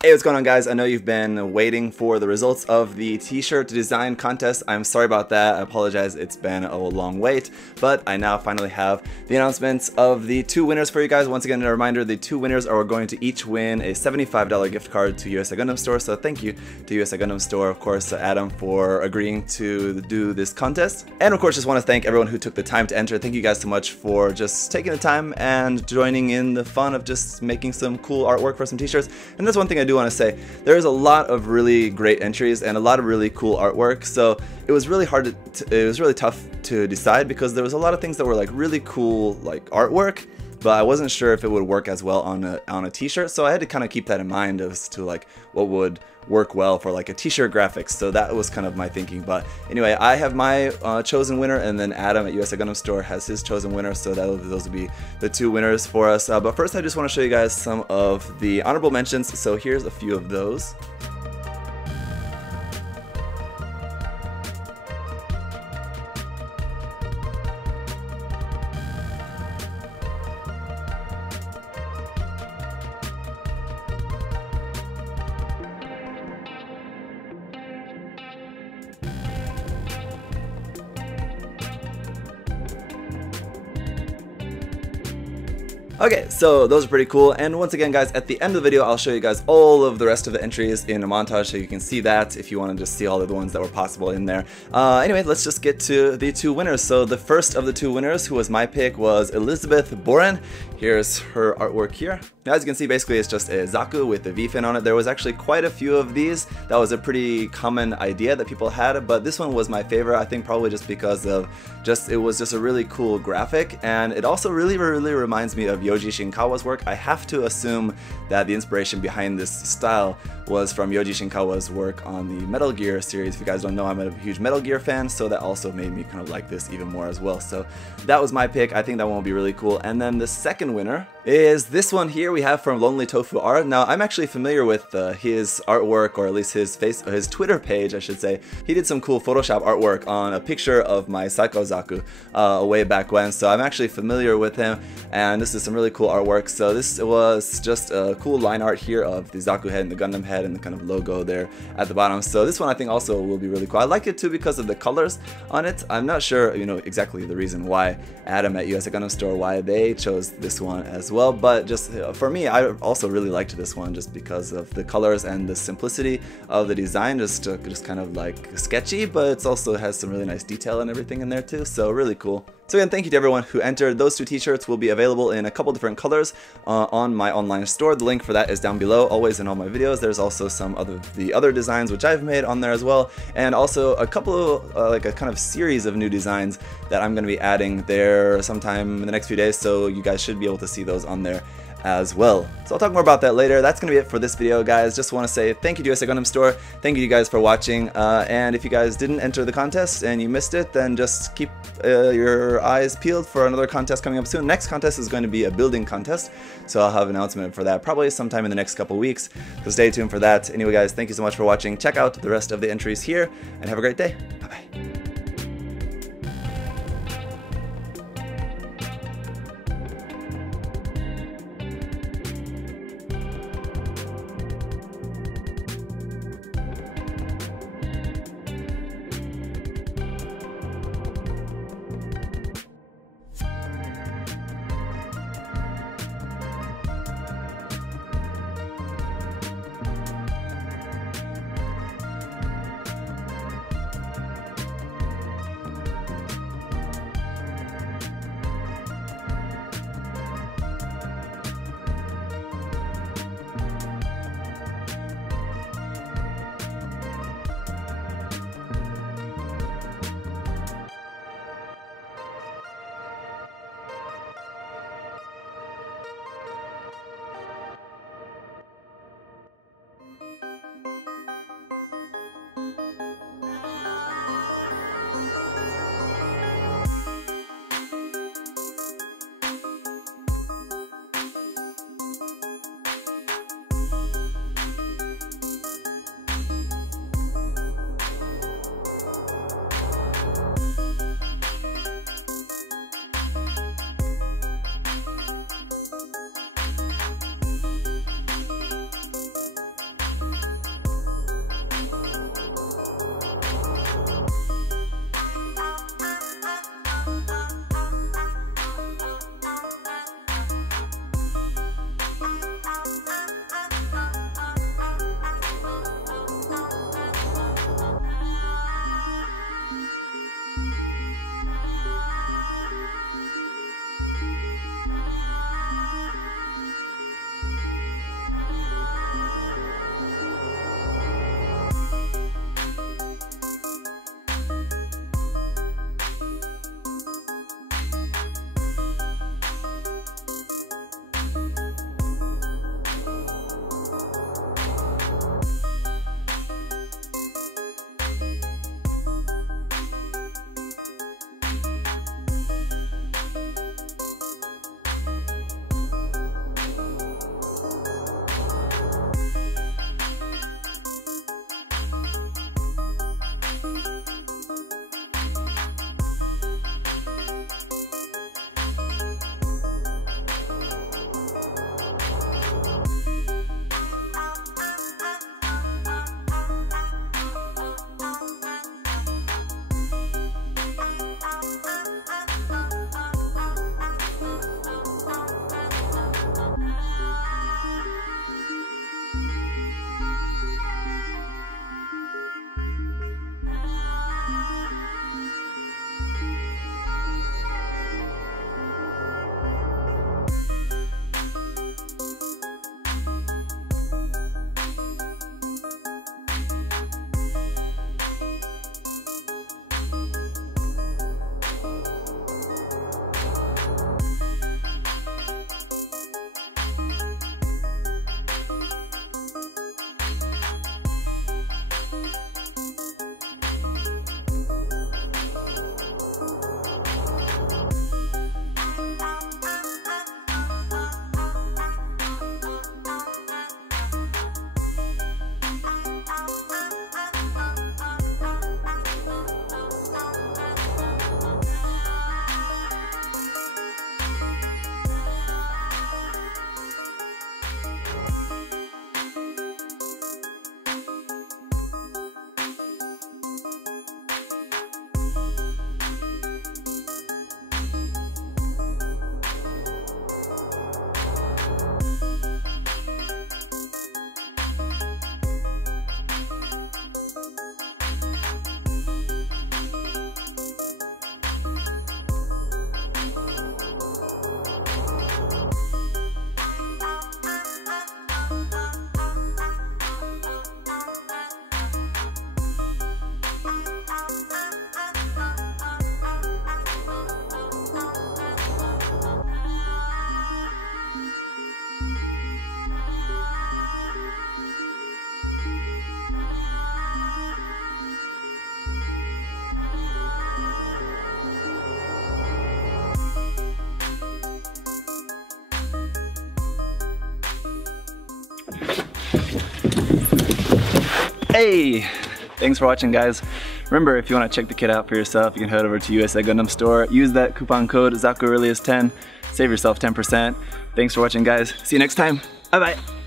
Hey, what's going on, guys? I know you've been waiting for the results of the t-shirt design contest. I'm sorry about that. I apologize. It's been a long wait, but I now finally have the announcements of the two winners for you guys. Once again, a reminder, the two winners are going to each win a $75 gift card to USA Gundam Store. So thank you to USA Gundam Store, of course, Adam, for agreeing to do this contest. And of course, just want to thank everyone who took the time to enter. Thank you guys so much for just taking the time and joining in the fun of just making some cool artwork for some t-shirts. And that's one thing I do want to say. There's a lot of really great entries and a lot of really cool artwork, so it was really tough to decide because there was a lot of things that were like really cool like artwork, but I wasn't sure if it would work as well on a t-shirt, so I had to kind of keep that in mind as to like what would work well for like a t-shirt graphics. So that was kind of my thinking. But anyway, I have my chosen winner, and then Adam at USA Gundam Store has his chosen winner, so those will be the two winners for us. But first, I just want to show you guys some of the honorable mentions. So here's a few of those. Okay, so those are pretty cool, and once again, guys, at the end of the video I'll show you guys all of the rest of the entries in a montage so you can see that if you want to just see all of the ones that were possible in there. Anyway, let's just get to the two winners. So the first of the two winners, who was my pick, was Elizabeth Boren. Here's her artwork here. Now, as you can see, basically it's just a Zaku with the V-fin on it. There was actually quite a few of these. That was a pretty common idea that people had, but this one was my favorite, I think probably just because of it was just a really cool graphic, and it also really reminds me of Yoji Shinkawa's work. I have to assume that the inspiration behind this style was from Yoji Shinkawa's work on the Metal Gear series. If you guys don't know, I'm a huge Metal Gear fan, so that also made me kind of like this even more as well. So that was my pick. I think that one will be really cool. And then the second winner is this one here we have from Lonely Tofu Art. Now, I'm actually familiar with his artwork, or at least his Twitter page, I should say. He did some cool Photoshop artwork on a picture of my Psycho Zaku way back when, so I'm actually familiar with him, and this is some really cool artwork. So this was just a cool line art here of the Zaku head and the Gundam head and the kind of logo there at the bottom. So this one I think also will be really cool. I like it too because of the colors on it. I'm not sure, exactly the reason why Adam at USA Gundam Store, why they chose this one as well, but just for me, I also really liked this one just because of the colors and the simplicity of the design. Just kind of like sketchy, but it also has some really nice detail and everything in there too, so really cool. So again, thank you to everyone who entered. Those two t-shirts will be available in a couple different colors on my online store. The link for that is down below, always in all my videos. There's also some the other designs which I've made on there as well, and also a couple of, like a kind of series of new designs that I'm going to be adding there sometime in the next few days, so you guys should be able to see those on there as well. So I'll talk more about that later. That's gonna be it for this video, guys. Just want to say thank you to USA Gundam Store. Thank you guys for watching, and if you guys didn't enter the contest and you missed it, then just keep your eyes peeled for another contest coming up soon. Next contest is going to be a building contest, so I'll have an announcement for that probably sometime in the next couple weeks, so stay tuned for that. Anyway, guys, thank you so much for watching. Check out the rest of the entries here, and have a great day. Bye bye. Hey! Thanks for watching, guys. Remember, if you want to check the kit out for yourself, you can head over to USA Gundam Store, use that coupon code ZakuAurelius10, save yourself 10%. Thanks for watching, guys. See you next time. Bye-bye.